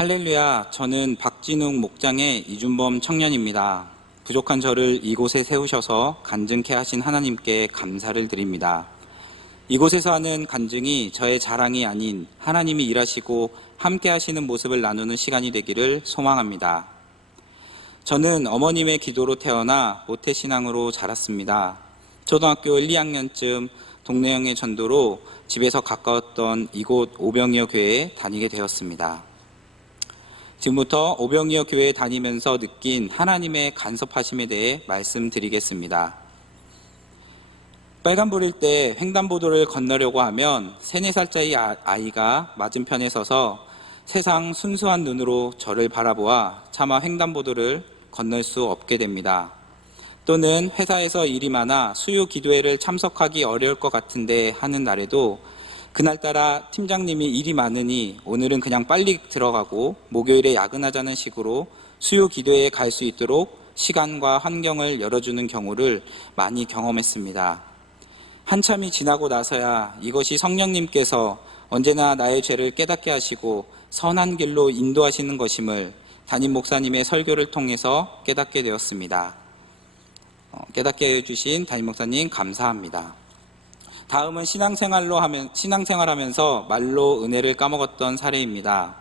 할렐루야, 저는 박진웅 목장의 이준범 청년입니다. 부족한 저를 이곳에 세우셔서 간증케 하신 하나님께 감사를 드립니다. 이곳에서 하는 간증이 저의 자랑이 아닌 하나님이 일하시고 함께 하시는 모습을 나누는 시간이 되기를 소망합니다. 저는 어머님의 기도로 태어나 모태신앙으로 자랐습니다. 초등학교 1, 2학년쯤 동네형의 전도로 집에서 가까웠던 이곳 오병이어 교회에 다니게 되었습니다. 지금부터 오병이어 교회에 다니면서 느낀 하나님의 간섭하심에 대해 말씀드리겠습니다. 빨간불일 때 횡단보도를 건너려고 하면 3, 4살짜리 아이가 맞은편에 서서 세상 순수한 눈으로 저를 바라보아 차마 횡단보도를 건널 수 없게 됩니다. 또는 회사에서 일이 많아 수요 기도회를 참석하기 어려울 것 같은데 하는 날에도 그날따라 팀장님이 일이 많으니 오늘은 그냥 빨리 들어가고 목요일에 야근하자는 식으로 수요 기도회에 갈 수 있도록 시간과 환경을 열어주는 경우를 많이 경험했습니다. 한참이 지나고 나서야 이것이 성령님께서 언제나 나의 죄를 깨닫게 하시고 선한 길로 인도하시는 것임을 담임 목사님의 설교를 통해서 깨닫게 되었습니다. 깨닫게 해주신 담임 목사님 감사합니다. 다음은 신앙생활하면서 말로 은혜를 까먹었던 사례입니다.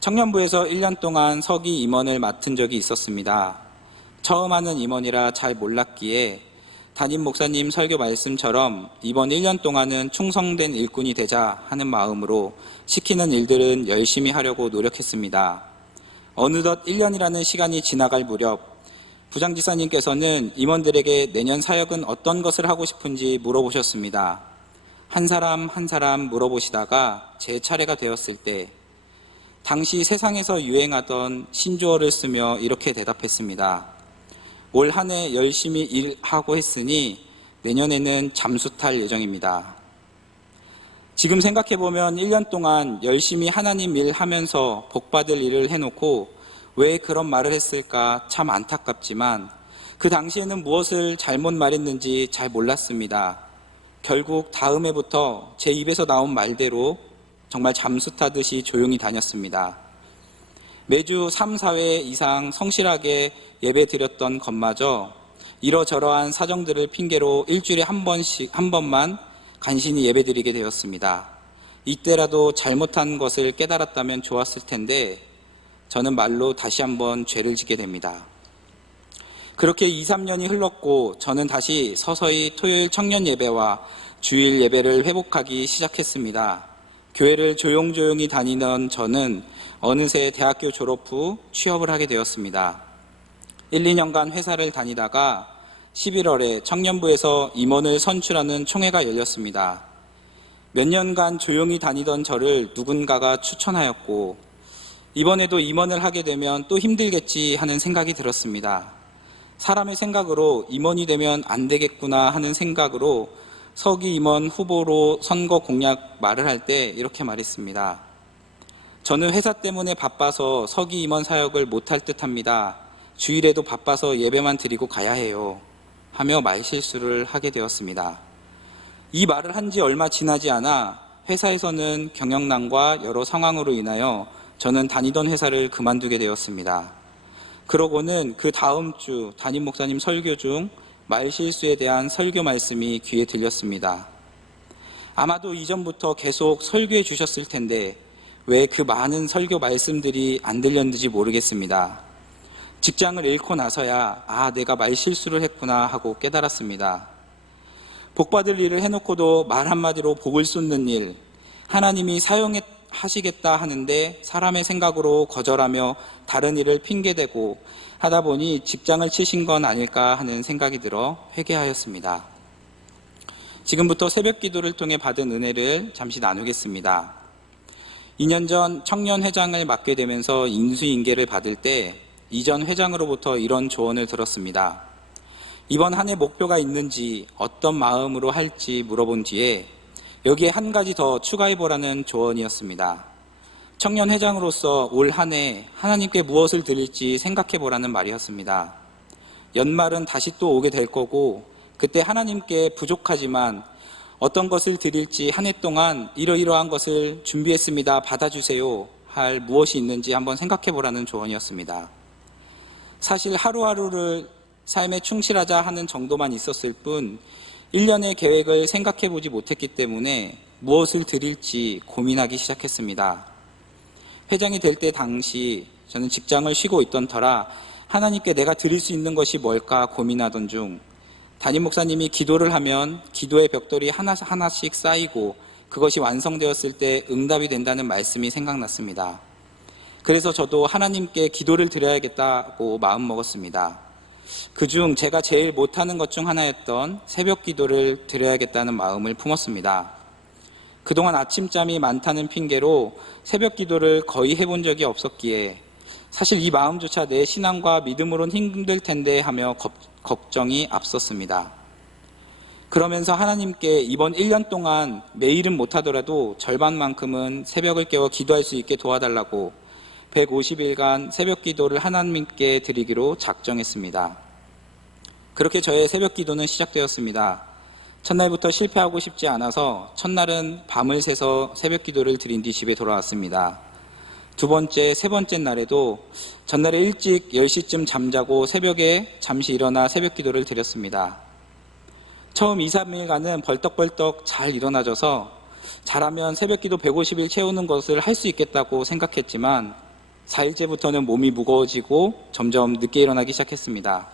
청년부에서 1년 동안 서기 임원을 맡은 적이 있었습니다. 처음 하는 임원이라 잘 몰랐기에 담임 목사님 설교 말씀처럼 이번 1년 동안은 충성된 일꾼이 되자 하는 마음으로 시키는 일들은 열심히 하려고 노력했습니다. 어느덧 1년이라는 시간이 지나갈 무렵 부장지사님께서는 임원들에게 내년 사역은 어떤 것을 하고 싶은지 물어보셨습니다. 한 사람 한 사람 물어보시다가 제 차례가 되었을 때 당시 세상에서 유행하던 신조어를 쓰며 이렇게 대답했습니다. 올 한 해 열심히 일하고 했으니 내년에는 잠수 탈 예정입니다. 지금 생각해보면 1년 동안 열심히 하나님 일 하면서 복받을 일을 해놓고 왜 그런 말을 했을까 참 안타깝지만 그 당시에는 무엇을 잘못 말했는지 잘 몰랐습니다. 결국 다음 해부터 제 입에서 나온 말대로 정말 잠수 타듯이 조용히 다녔습니다. 매주 3, 4회 이상 성실하게 예배 드렸던 것마저 이러저러한 사정들을 핑계로 일주일에 한 번만 간신히 예배 드리게 되었습니다. 이때라도 잘못한 것을 깨달았다면 좋았을 텐데 저는 말로 다시 한번 죄를 짓게 됩니다. 그렇게 2, 3년이 흘렀고 저는 다시 서서히 토요일 청년 예배와 주일 예배를 회복하기 시작했습니다. 교회를 조용조용히 다니던 저는 어느새 대학교 졸업 후 취업을 하게 되었습니다. 1, 2년간 회사를 다니다가 11월에 청년부에서 임원을 선출하는 총회가 열렸습니다. 몇 년간 조용히 다니던 저를 누군가가 추천하였고 이번에도 임원을 하게 되면 또 힘들겠지 하는 생각이 들었습니다. 사람의 생각으로 임원이 되면 안 되겠구나 하는 생각으로 서기 임원 후보로 선거 공약 말을 할 때 이렇게 말했습니다. 저는 회사 때문에 바빠서 서기 임원 사역을 못할 듯합니다. 주일에도 바빠서 예배만 드리고 가야 해요. 하며 말실수를 하게 되었습니다. 이 말을 한 지 얼마 지나지 않아 회사에서는 경영난과 여러 상황으로 인하여 저는 다니던 회사를 그만두게 되었습니다. 그러고는 그 다음 주 담임 목사님 설교 중 말실수에 대한 설교 말씀이 귀에 들렸습니다. 아마도 이전부터 계속 설교해 주셨을 텐데 왜 그 많은 설교 말씀들이 안 들렸는지 모르겠습니다. 직장을 잃고 나서야 내가 말실수를 했구나 하고 깨달았습니다. 복받을 일을 해놓고도 말 한마디로 복을 쏟는 일, 하나님이 하시겠다 하는데 사람의 생각으로 거절하며 다른 일을 핑계대고 하다 보니 직장을 치신 건 아닐까 하는 생각이 들어 회개하였습니다. 지금부터 새벽 기도를 통해 받은 은혜를 잠시 나누겠습니다. 2년 전 청년회장을 맡게 되면서 인수인계를 받을 때 이전 회장으로부터 이런 조언을 들었습니다. 이번 한 해 목표가 있는지 어떤 마음으로 할지 물어본 뒤에 여기에 한 가지 더 추가해보라는 조언이었습니다. 청년회장으로서 올 한 해 하나님께 무엇을 드릴지 생각해보라는 말이었습니다. 연말은 다시 또 오게 될 거고 그때 하나님께 부족하지만 어떤 것을 드릴지 한 해 동안 이러이러한 것을 준비했습니다. 받아주세요 할 무엇이 있는지 한번 생각해 보라는 조언이었습니다. 사실 하루하루를 삶에 충실하자 하는 정도만 있었을 뿐 1년의 계획을 생각해 보지 못했기 때문에 무엇을 드릴지 고민하기 시작했습니다. 회장이 될 때 당시 저는 직장을 쉬고 있던 터라 하나님께 내가 드릴 수 있는 것이 뭘까 고민하던 중 담임 목사님이 기도를 하면 기도의 벽돌이 하나씩 쌓이고 그것이 완성되었을 때 응답이 된다는 말씀이 생각났습니다. 그래서 저도 하나님께 기도를 드려야겠다고 마음먹었습니다. 그중 제가 제일 못하는 것 중 하나였던 새벽 기도를 드려야겠다는 마음을 품었습니다. 그동안 아침잠이 많다는 핑계로 새벽 기도를 거의 해본 적이 없었기에 사실 이 마음조차 내 신앙과 믿음으론 힘들 텐데 하며 걱정이 앞섰습니다. 그러면서 하나님께 이번 1년 동안 매일은 못하더라도 절반만큼은 새벽을 깨워 기도할 수 있게 도와달라고 150일간 새벽 기도를 하나님께 드리기로 작정했습니다. 그렇게 저의 새벽 기도는 시작되었습니다. 첫날부터 실패하고 싶지 않아서 첫날은 밤을 새서 새벽 기도를 드린 뒤 집에 돌아왔습니다. 두 번째, 세 번째 날에도 전날에 일찍 10시쯤 잠자고 새벽에 잠시 일어나 새벽 기도를 드렸습니다. 처음 2, 3일간은 벌떡벌떡 잘 일어나져서 잘하면 새벽 기도 150일 채우는 것을 할 수 있겠다고 생각했지만 4일째부터는 몸이 무거워지고 점점 늦게 일어나기 시작했습니다.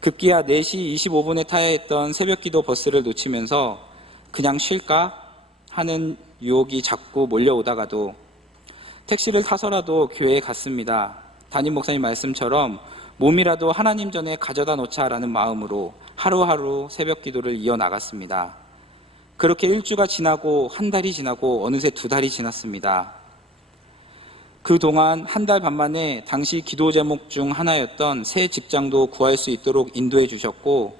급기야 4시 25분에 타야 했던 새벽 기도 버스를 놓치면서 그냥 쉴까 하는 유혹이 자꾸 몰려오다가도 택시를 타서라도 교회에 갔습니다. 담임 목사님 말씀처럼 몸이라도 하나님 전에 가져다 놓자라는 마음으로 하루하루 새벽 기도를 이어나갔습니다. 그렇게 1주가 지나고 한 달이 지나고 어느새 2달이 지났습니다. 그동안 한 달 반 만에 당시 기도 제목 중 하나였던 새 직장도 구할 수 있도록 인도해 주셨고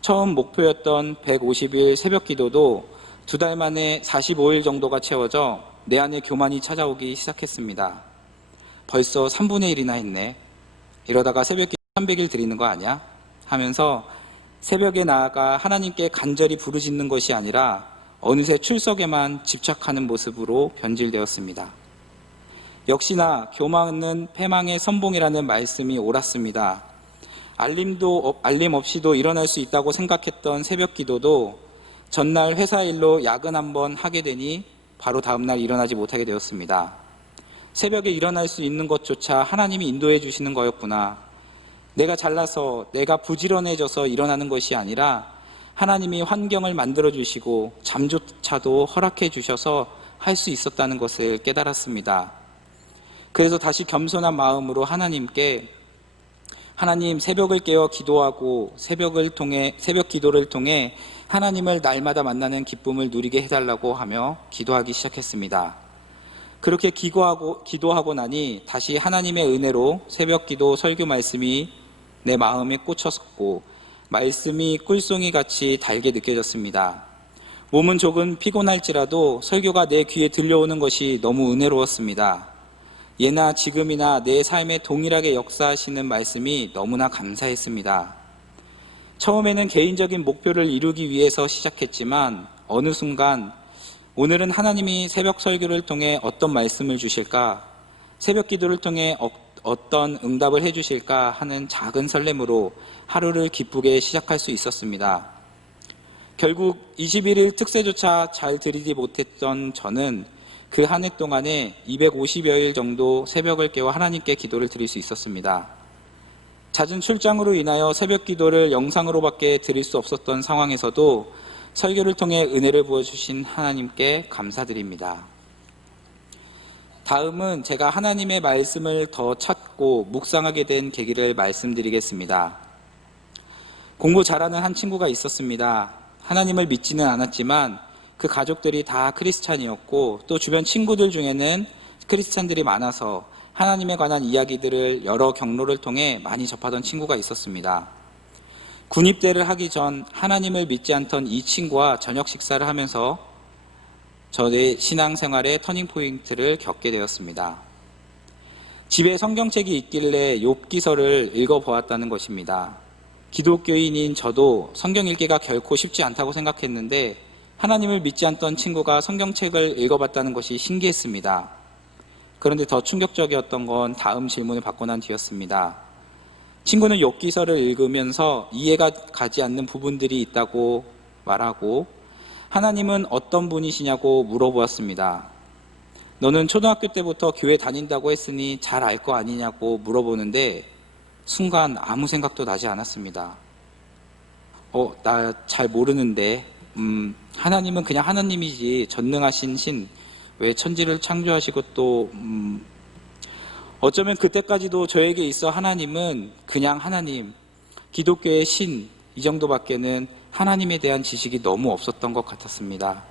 처음 목표였던 150일 새벽 기도도 2달 만에 45일 정도가 채워져 내 안에 교만이 찾아오기 시작했습니다. 벌써 3분의 1이나 했네. 이러다가 새벽 기도 300일 드리는 거 아니야? 하면서 새벽에 나아가 하나님께 간절히 부르짖는 것이 아니라 어느새 출석에만 집착하는 모습으로 변질되었습니다. 역시나 교만은 패망의 선봉이라는 말씀이 옳았습니다. 알림 없이도 일어날 수 있다고 생각했던 새벽 기도도 전날 회사 일로 야근 한번 하게 되니 바로 다음날 일어나지 못하게 되었습니다. 새벽에 일어날 수 있는 것조차 하나님이 인도해 주시는 거였구나. 내가 잘나서 내가 부지런해져서 일어나는 것이 아니라 하나님이 환경을 만들어 주시고 잠조차도 허락해 주셔서 할 수 있었다는 것을 깨달았습니다. 그래서 다시 겸손한 마음으로 하나님께 하나님 새벽을 깨어 기도하고 새벽 기도를 통해 하나님을 날마다 만나는 기쁨을 누리게 해달라고 하며 기도하기 시작했습니다. 그렇게 기도하고 나니 다시 하나님의 은혜로 새벽 기도 설교 말씀이 내 마음에 꽂혔고 말씀이 꿀송이 같이 달게 느껴졌습니다. 몸은 조금 피곤할지라도 설교가 내 귀에 들려오는 것이 너무 은혜로웠습니다. 예나 지금이나 내 삶에 동일하게 역사하시는 말씀이 너무나 감사했습니다. 처음에는 개인적인 목표를 이루기 위해서 시작했지만 어느 순간 오늘은 하나님이 새벽 설교를 통해 어떤 말씀을 주실까? 새벽 기도를 통해 어떤 응답을 해주실까 하는 작은 설렘으로 하루를 기쁘게 시작할 수 있었습니다. 결국 21일 특세조차 잘 드리지 못했던 저는 그 한 해 동안에 250여일 정도 새벽을 깨워 하나님께 기도를 드릴 수 있었습니다. 잦은 출장으로 인하여 새벽 기도를 영상으로밖에 드릴 수 없었던 상황에서도 설교를 통해 은혜를 부어주신 하나님께 감사드립니다. 다음은 제가 하나님의 말씀을 더 찾고 묵상하게 된 계기를 말씀드리겠습니다. 공부 잘하는 한 친구가 있었습니다. 하나님을 믿지는 않았지만 그 가족들이 다 크리스찬이었고 또 주변 친구들 중에는 크리스찬들이 많아서 하나님에 관한 이야기들을 여러 경로를 통해 많이 접하던 친구가 있었습니다. 군입대를 하기 전 하나님을 믿지 않던 이 친구와 저녁 식사를 하면서 저의 신앙생활의 터닝포인트를 겪게 되었습니다. 집에 성경책이 있길래 욥기서를 읽어보았다는 것입니다. 기독교인인 저도 성경 읽기가 결코 쉽지 않다고 생각했는데 하나님을 믿지 않던 친구가 성경책을 읽어봤다는 것이 신기했습니다. 그런데 더 충격적이었던 건 다음 질문을 받고 난 뒤였습니다. 친구는 욥기서를 읽으면서 이해가 가지 않는 부분들이 있다고 말하고 하나님은 어떤 분이시냐고 물어보았습니다. 너는 초등학교 때부터 교회 다닌다고 했으니 잘 알 거 아니냐고 물어보는데 순간 아무 생각도 나지 않았습니다. 나 잘 모르는데 하나님은 그냥 하나님이지 전능하신 신, 왜 천지를 창조하시고 또 어쩌면 그때까지도 저에게 있어 하나님은 그냥 하나님, 기독교의 신, 이 정도밖에는 하나님에 대한 지식이 너무 없었던 것 같았습니다.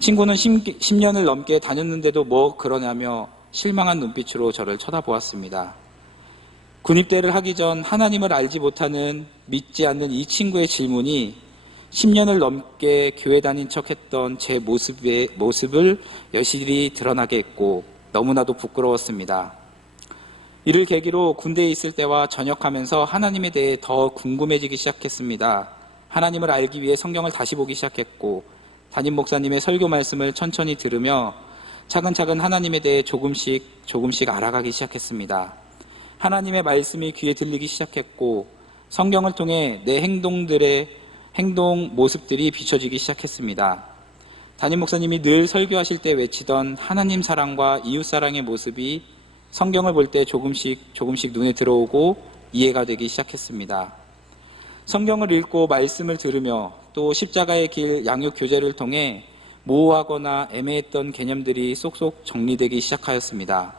친구는 10년을 넘게 다녔는데도 뭐 그러냐며 실망한 눈빛으로 저를 쳐다보았습니다. 군입대를 하기 전 하나님을 알지 못하는, 믿지 않는 이 친구의 질문이 10년을 넘게 교회 다닌 척했던 제 모습을 여실히 드러나게 했고 너무나도 부끄러웠습니다. 이를 계기로 군대에 있을 때와 전역하면서 하나님에 대해 더 궁금해지기 시작했습니다. 하나님을 알기 위해 성경을 다시 보기 시작했고 담임 목사님의 설교 말씀을 천천히 들으며 차근차근 하나님에 대해 조금씩 알아가기 시작했습니다. 하나님의 말씀이 귀에 들리기 시작했고 성경을 통해 내 행동 모습들이 비춰지기 시작했습니다. 담임 목사님이 늘 설교하실 때 외치던 하나님 사랑과 이웃 사랑의 모습이 성경을 볼 때 조금씩 눈에 들어오고 이해가 되기 시작했습니다. 성경을 읽고 말씀을 들으며 또 십자가의 길 양육 교제를 통해 모호하거나 애매했던 개념들이 쏙쏙 정리되기 시작하였습니다.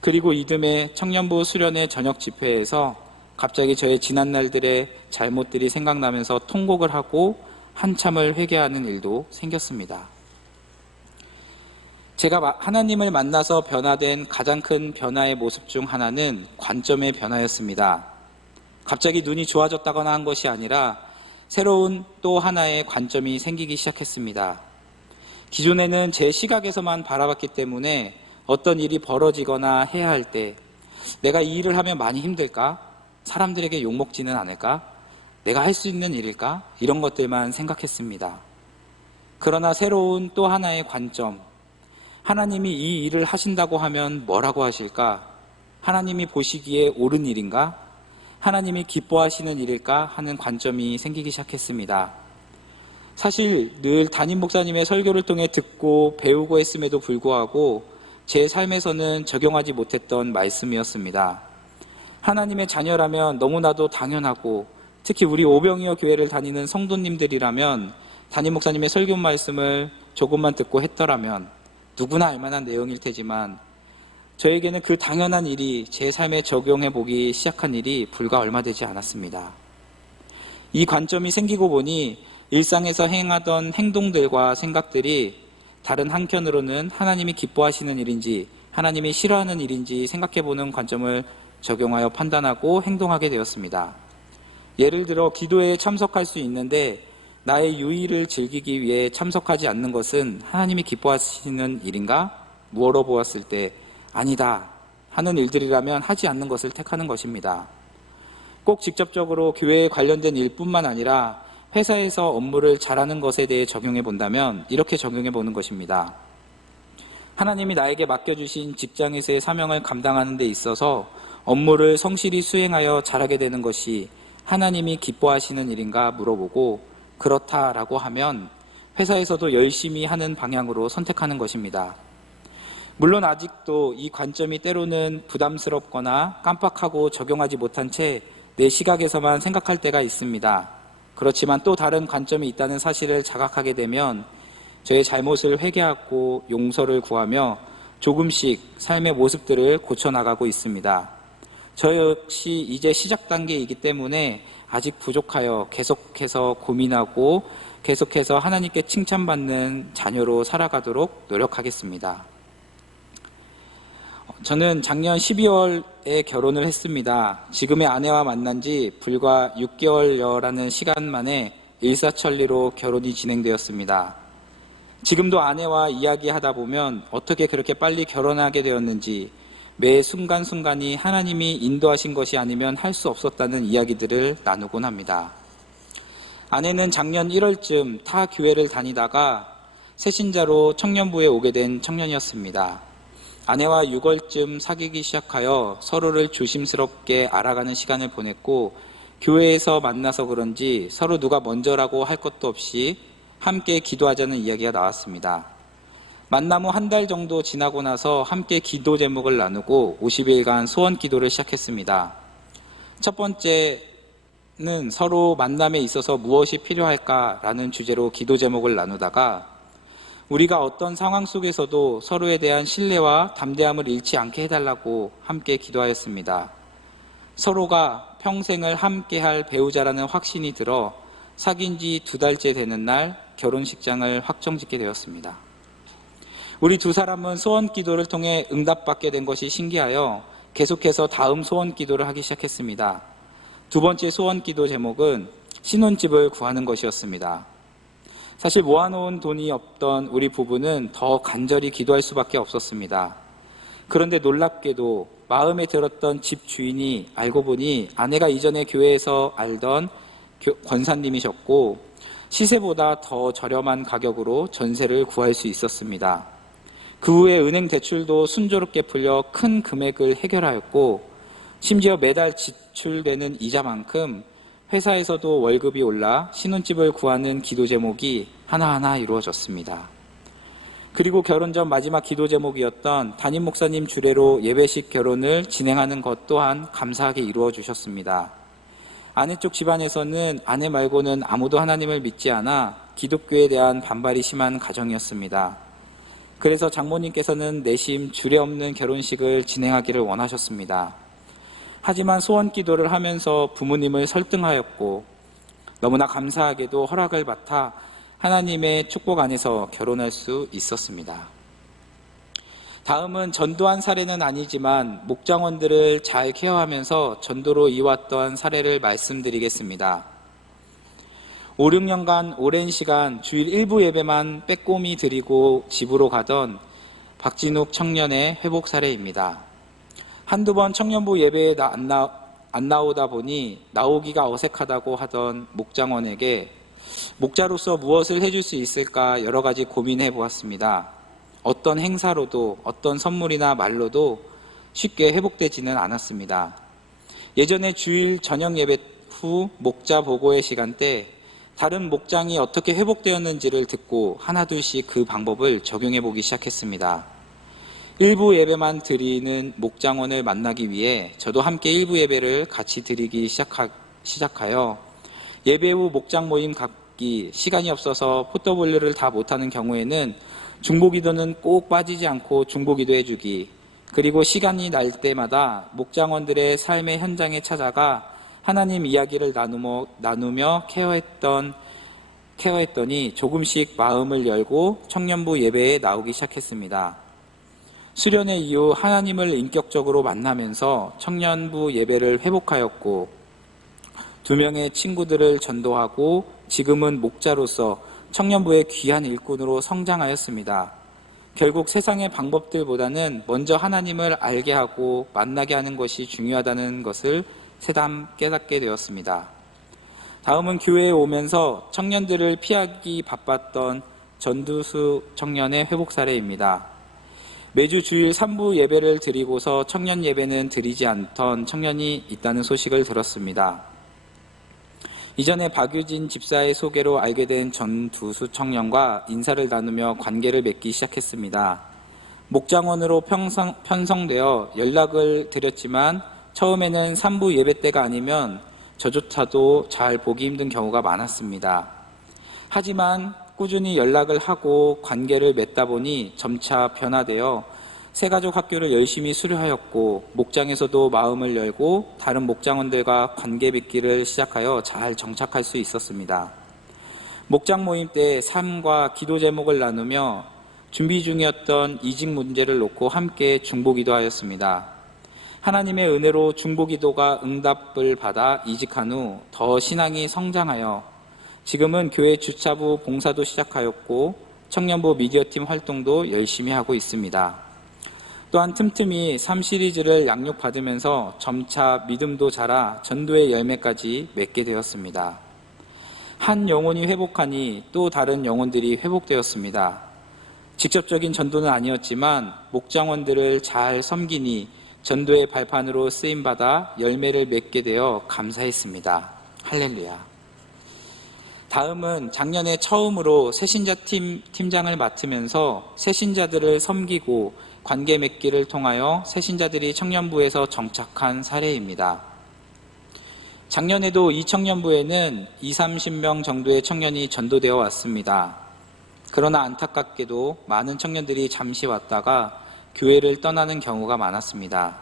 그리고 이듬해 청년부 수련회 저녁 집회에서 갑자기 저의 지난 날들의 잘못들이 생각나면서 통곡을 하고 한참을 회개하는 일도 생겼습니다. 제가 하나님을 만나서 변화된 가장 큰 변화의 모습 중 하나는 관점의 변화였습니다. 갑자기 눈이 좋아졌다거나 한 것이 아니라 새로운 또 하나의 관점이 생기기 시작했습니다. 기존에는 제 시각에서만 바라봤기 때문에 어떤 일이 벌어지거나 해야 할 때 내가 이 일을 하면 많이 힘들까? 사람들에게 욕먹지는 않을까? 내가 할 수 있는 일일까? 이런 것들만 생각했습니다. 그러나 새로운 또 하나의 관점, 하나님이 이 일을 하신다고 하면 뭐라고 하실까? 하나님이 보시기에 옳은 일인가? 하나님이 기뻐하시는 일일까? 하는 관점이 생기기 시작했습니다. 사실 늘 담임 목사님의 설교를 통해 듣고 배우고 했음에도 불구하고 제 삶에서는 적용하지 못했던 말씀이었습니다. 하나님의 자녀라면 너무나도 당연하고 특히 우리 오병이어 교회를 다니는 성도님들이라면 담임 목사님의 설교 말씀을 조금만 듣고 했더라면 누구나 알만한 내용일 테지만 저에게는 그 당연한 일이 제 삶에 적용해 보기 시작한 일이 불과 얼마 되지 않았습니다. 이 관점이 생기고 보니 일상에서 행하던 행동들과 생각들이 다른 한켠으로는 하나님이 기뻐하시는 일인지 하나님이 싫어하는 일인지 생각해보는 관점을 적용하여 판단하고 행동하게 되었습니다. 예를 들어 기도회에 참석할 수 있는데 나의 유의를 즐기기 위해 참석하지 않는 것은 하나님이 기뻐하시는 일인가? 물어보았을 때 아니다 하는 일들이라면 하지 않는 것을 택하는 것입니다. 꼭 직접적으로 교회에 관련된 일뿐만 아니라 회사에서 업무를 잘하는 것에 대해 적용해 본다면 이렇게 적용해 보는 것입니다. 하나님이 나에게 맡겨주신 직장에서의 사명을 감당하는 데 있어서 업무를 성실히 수행하여 잘하게 되는 것이 하나님이 기뻐하시는 일인가 물어보고 그렇다라고 하면 회사에서도 열심히 하는 방향으로 선택하는 것입니다. 물론 아직도 이 관점이 때로는 부담스럽거나 깜빡하고 적용하지 못한 채 내 시각에서만 생각할 때가 있습니다. 그렇지만 또 다른 관점이 있다는 사실을 자각하게 되면 저의 잘못을 회개하고 용서를 구하며 조금씩 삶의 모습들을 고쳐나가고 있습니다. 저 역시 이제 시작 단계이기 때문에 아직 부족하여 계속해서 고민하고 계속해서 하나님께 칭찬받는 자녀로 살아가도록 노력하겠습니다. 저는 작년 12월에 결혼을 했습니다. 지금의 아내와 만난 지 불과 6개월여라는 시간 만에 일사천리로 결혼이 진행되었습니다. 지금도 아내와 이야기하다 보면 어떻게 그렇게 빨리 결혼하게 되었는지 매 순간순간이 하나님이 인도하신 것이 아니면 할 수 없었다는 이야기들을 나누곤 합니다. 아내는 작년 1월쯤 타 교회를 다니다가 새신자로 청년부에 오게 된 청년이었습니다. 아내와 6월쯤 사귀기 시작하여 서로를 조심스럽게 알아가는 시간을 보냈고, 교회에서 만나서 그런지 서로 누가 먼저라고 할 것도 없이 함께 기도하자는 이야기가 나왔습니다. 만남 후 한 달 정도 지나고 나서 함께 기도 제목을 나누고 50일간 소원 기도를 시작했습니다. 첫 번째는 서로 만남에 있어서 무엇이 필요할까라는 주제로 기도 제목을 나누다가, 우리가 어떤 상황 속에서도 서로에 대한 신뢰와 담대함을 잃지 않게 해달라고 함께 기도하였습니다. 서로가 평생을 함께할 배우자라는 확신이 들어 사귄 지 2달째 되는 날 결혼식장을 확정짓게 되었습니다. 우리 두 사람은 소원 기도를 통해 응답받게 된 것이 신기하여 계속해서 다음 소원 기도를 하기 시작했습니다. 두 번째 소원 기도 제목은 신혼집을 구하는 것이었습니다. 사실 모아놓은 돈이 없던 우리 부부는 더 간절히 기도할 수밖에 없었습니다. 그런데 놀랍게도 마음에 들었던 집 주인이 알고 보니 아내가 이전에 교회에서 알던 권사님이셨고, 시세보다 더 저렴한 가격으로 전세를 구할 수 있었습니다. 그 후에 은행 대출도 순조롭게 풀려 큰 금액을 해결하였고, 심지어 매달 지출되는 이자만큼 회사에서도 월급이 올라 신혼집을 구하는 기도 제목이 하나하나 이루어졌습니다. 그리고 결혼 전 마지막 기도 제목이었던 담임 목사님 주례로 예배식 결혼을 진행하는 것 또한 감사하게 이루어 주셨습니다. 아내 쪽 집안에서는 아내 말고는 아무도 하나님을 믿지 않아 기독교에 대한 반발이 심한 가정이었습니다. 그래서 장모님께서는 내심 주례 없는 결혼식을 진행하기를 원하셨습니다. 하지만 소원 기도를 하면서 부모님을 설득하였고, 너무나 감사하게도 허락을 받아 하나님의 축복 안에서 결혼할 수 있었습니다. 다음은 전도한 사례는 아니지만 목장원들을 잘 케어하면서 전도로 이어왔던 사례를 말씀드리겠습니다. 5, 6년간 오랜 시간 주일 일부 예배만 빼꼼히 드리고 집으로 가던 박진욱 청년의 회복 사례입니다. 한두 번 청년부 예배에 안 나오다 보니 나오기가 어색하다고 하던 목장원에게 목자로서 무엇을 해줄 수 있을까 여러 가지 고민해 보았습니다. 어떤 행사로도 어떤 선물이나 말로도 쉽게 회복되지는 않았습니다. 예전에 주일 저녁 예배 후 목자 보고의 시간대 다른 목장이 어떻게 회복되었는지를 듣고 하나둘씩 그 방법을 적용해 보기 시작했습니다. 일부 예배만 드리는 목장원을 만나기 위해 저도 함께 일부 예배를 같이 드리기 시작하여 예배 후 목장 모임 갖기 시간이 없어서 포터볼리를 다 못하는 경우에는 중보기도는 꼭 빠지지 않고 중보기도 해주기, 그리고 시간이 날 때마다 목장원들의 삶의 현장에 찾아가 하나님 이야기를 나누며 케어했더니 조금씩 마음을 열고 청년부 예배에 나오기 시작했습니다. 수련회 이후 하나님을 인격적으로 만나면서 청년부 예배를 회복하였고, 2명의 친구들을 전도하고 지금은 목자로서 청년부의 귀한 일꾼으로 성장하였습니다. 결국 세상의 방법들보다는 먼저 하나님을 알게 하고 만나게 하는 것이 중요하다는 것을 새삼 깨닫게 되었습니다. 다음은 교회에 오면서 청년들을 피하기 바빴던 전두수 청년의 회복 사례입니다. 매주 주일 3부 예배를 드리고서 청년 예배는 드리지 않던 청년이 있다는 소식을 들었습니다. 이전에 박유진 집사의 소개로 알게 된 전두수 청년과 인사를 나누며 관계를 맺기 시작했습니다. 목장원으로 편성되어 연락을 드렸지만 처음에는 3부 예배 때가 아니면 저조차도 잘 보기 힘든 경우가 많았습니다. 하지만 꾸준히 연락을 하고 관계를 맺다 보니 점차 변화되어 새가족 학교를 열심히 수료하였고, 목장에서도 마음을 열고 다른 목장원들과 관계 맺기를 시작하여 잘 정착할 수 있었습니다. 목장 모임 때 삶과 기도 제목을 나누며 준비 중이었던 이직 문제를 놓고 함께 중보기도 하였습니다. 하나님의 은혜로 중보기도가 응답을 받아 이직한 후 더 신앙이 성장하여 지금은 교회 주차부 봉사도 시작하였고 청년부 미디어팀 활동도 열심히 하고 있습니다. 또한 틈틈이 삶 시리즈를 양육받으면서 점차 믿음도 자라 전도의 열매까지 맺게 되었습니다. 한 영혼이 회복하니 또 다른 영혼들이 회복되었습니다. 직접적인 전도는 아니었지만 목장원들을 잘 섬기니 전도의 발판으로 쓰임받아 열매를 맺게 되어 감사했습니다. 할렐루야. 다음은 작년에 처음으로 새신자 팀장을 맡으면서 새신자들을 섬기고 관계 맺기를 통하여 새신자들이 청년부에서 정착한 사례입니다. 작년에도 이 청년부에는 20-30명 정도의 청년이 전도되어 왔습니다. 그러나 안타깝게도 많은 청년들이 잠시 왔다가 교회를 떠나는 경우가 많았습니다.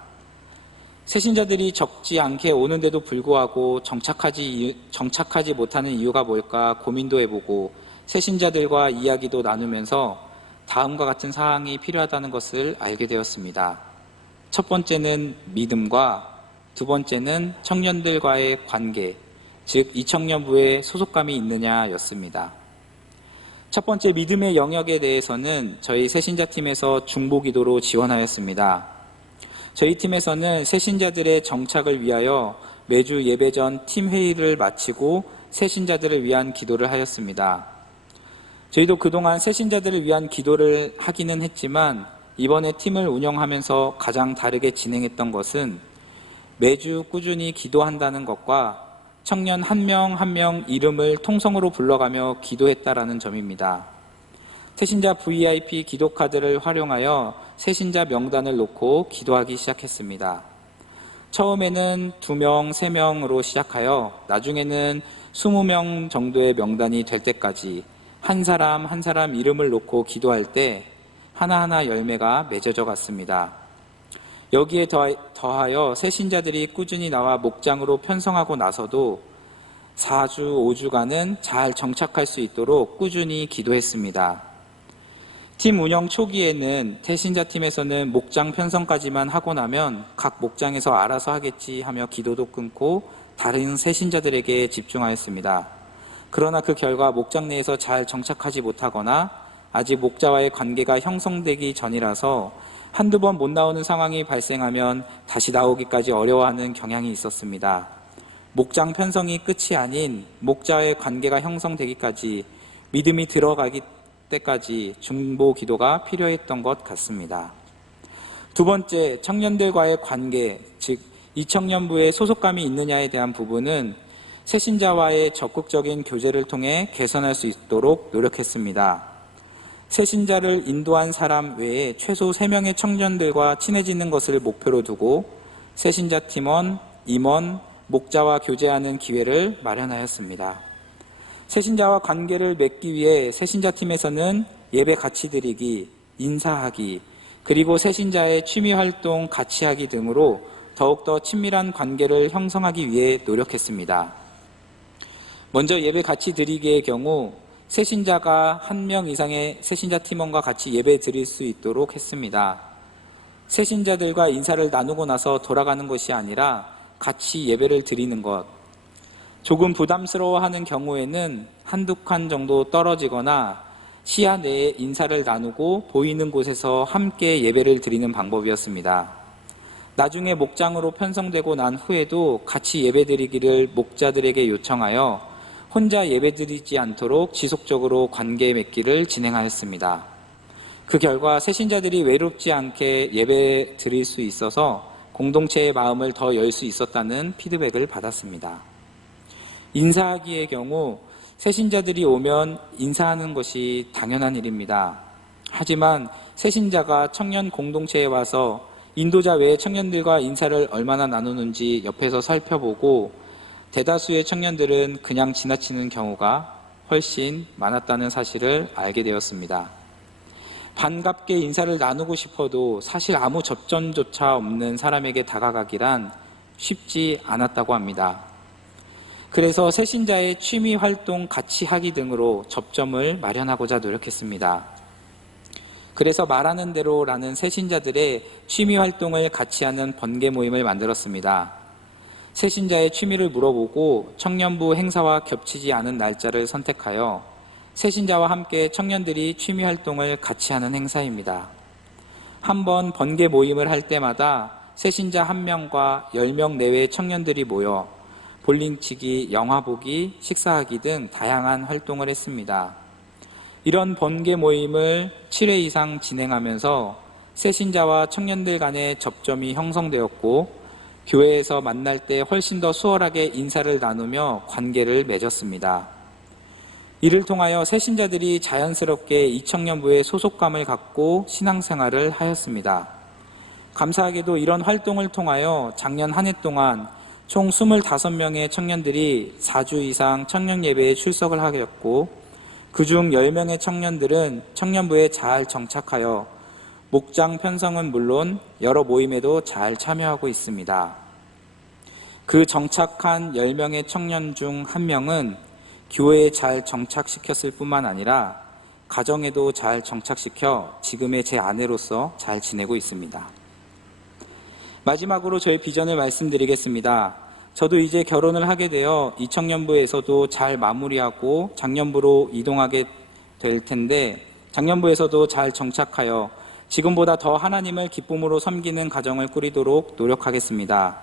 새신자들이 적지 않게 오는데도 불구하고 정착하지 못하는 이유가 뭘까 고민도 해보고 새신자들과 이야기도 나누면서 다음과 같은 사항이 필요하다는 것을 알게 되었습니다. 첫 번째는 믿음과 두 번째는 청년들과의 관계, 즉 이 청년부에 소속감이 있느냐였습니다. 첫 번째 믿음의 영역에 대해서는 저희 새신자팀에서 중보기도로 지원하였습니다. 저희 팀에서는 새신자들의 정착을 위하여 매주 예배 전 팀 회의를 마치고 새신자들을 위한 기도를 하였습니다. 저희도 그동안 새신자들을 위한 기도를 하기는 했지만 이번에 팀을 운영하면서 가장 다르게 진행했던 것은 매주 꾸준히 기도한다는 것과 청년 한 명 한 명 이름을 통성으로 불러가며 기도했다라는 점입니다. 새신자 VIP 기도카드를 활용하여 새신자 명단을 놓고 기도하기 시작했습니다. 처음에는 2명, 3명으로 시작하여 나중에는 20명 정도의 명단이 될 때까지 한 사람 한 사람 이름을 놓고 기도할 때 하나하나 열매가 맺어져 갔습니다. 여기에 더하여 새신자들이 꾸준히 나와 목장으로 편성하고 나서도 4주, 5주간은 잘 정착할 수 있도록 꾸준히 기도했습니다. 팀 운영 초기에는 새신자팀에서는 목장 편성까지만 하고 나면 각 목장에서 알아서 하겠지 하며 기도도 끊고 다른 새신자들에게 집중하였습니다. 그러나 그 결과 목장 내에서 잘 정착하지 못하거나 아직 목자와의 관계가 형성되기 전이라서 한두 번 못 나오는 상황이 발생하면 다시 나오기까지 어려워하는 경향이 있었습니다. 목장 편성이 끝이 아닌 목자와의 관계가 형성되기까지 믿음이 들어가기 때까지 중보 기도가 필요했던 것 같습니다. 두 번째, 청년들과의 관계, 즉 이 청년부에 소속감이 있느냐에 대한 부분은 새신자와의 적극적인 교제를 통해 개선할 수 있도록 노력했습니다. 새신자를 인도한 사람 외에 최소 3명의 청년들과 친해지는 것을 목표로 두고 새신자 팀원, 임원, 목자와 교제하는 기회를 마련하였습니다. 새신자와 관계를 맺기 위해 새신자 팀에서는 예배 같이 드리기, 인사하기, 그리고 새신자의 취미활동 같이 하기 등으로 더욱더 친밀한 관계를 형성하기 위해 노력했습니다. 먼저 예배 같이 드리기의 경우 새신자가 1명 이상의 새신자 팀원과 같이 예배 드릴 수 있도록 했습니다. 새신자들과 인사를 나누고 나서 돌아가는 것이 아니라 같이 예배를 드리는 것. 조금 부담스러워하는 경우에는 한두 칸 정도 떨어지거나 시야 내에 인사를 나누고 보이는 곳에서 함께 예배를 드리는 방법이었습니다. 나중에 목장으로 편성되고 난 후에도 같이 예배드리기를 목자들에게 요청하여 혼자 예배드리지 않도록 지속적으로 관계 맺기를 진행하였습니다. 그 결과 새신자들이 외롭지 않게 예배 드릴 수 있어서 공동체의 마음을 더 열 수 있었다는 피드백을 받았습니다. 인사하기의 경우 새신자들이 오면 인사하는 것이 당연한 일입니다. 하지만 새신자가 청년 공동체에 와서 인도자 외의 청년들과 인사를 얼마나 나누는지 옆에서 살펴보고 대다수의 청년들은 그냥 지나치는 경우가 훨씬 많았다는 사실을 알게 되었습니다. 반갑게 인사를 나누고 싶어도 사실 아무 접점조차 없는 사람에게 다가가기란 쉽지 않았다고 합니다. 그래서 새신자의 취미 활동 같이 하기 등으로 접점을 마련하고자 노력했습니다. 그래서 말하는 대로라는 새신자들의 취미 활동을 같이 하는 번개 모임을 만들었습니다. 새신자의 취미를 물어보고 청년부 행사와 겹치지 않은 날짜를 선택하여 새신자와 함께 청년들이 취미 활동을 같이 하는 행사입니다. 한번 번개 모임을 할 때마다 새신자 1명과 10명 내외의 청년들이 모여 볼링치기, 영화 보기, 식사하기 등 다양한 활동을 했습니다. 이런 번개 모임을 7회 이상 진행하면서 새신자와 청년들 간의 접점이 형성되었고 교회에서 만날 때 훨씬 더 수월하게 인사를 나누며 관계를 맺었습니다. 이를 통하여 새신자들이 자연스럽게 이청년부에 소속감을 갖고 신앙생활을 하였습니다. 감사하게도 이런 활동을 통하여 작년 한 해 동안 총 25명의 청년들이 4주 이상 청년 예배에 출석을 하였고 그중 10명의 청년들은 청년부에 잘 정착하여 목장 편성은 물론 여러 모임에도 잘 참여하고 있습니다. 그 정착한 10명의 청년 중 1명은 교회에 잘 정착시켰을 뿐만 아니라 가정에도 잘 정착시켜 지금의 제 아내로서 잘 지내고 있습니다. 마지막으로 저의 비전을 말씀드리겠습니다. 저도 이제 결혼을 하게 되어 이청년부에서도 잘 마무리하고 장년부로 이동하게 될 텐데 장년부에서도 잘 정착하여 지금보다 더 하나님을 기쁨으로 섬기는 가정을 꾸리도록 노력하겠습니다.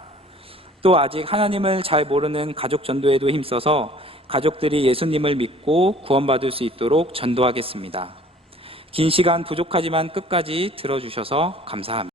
또 아직 하나님을 잘 모르는 가족 전도에도 힘써서 가족들이 예수님을 믿고 구원받을 수 있도록 전도하겠습니다. 긴 시간 부족하지만 끝까지 들어주셔서 감사합니다.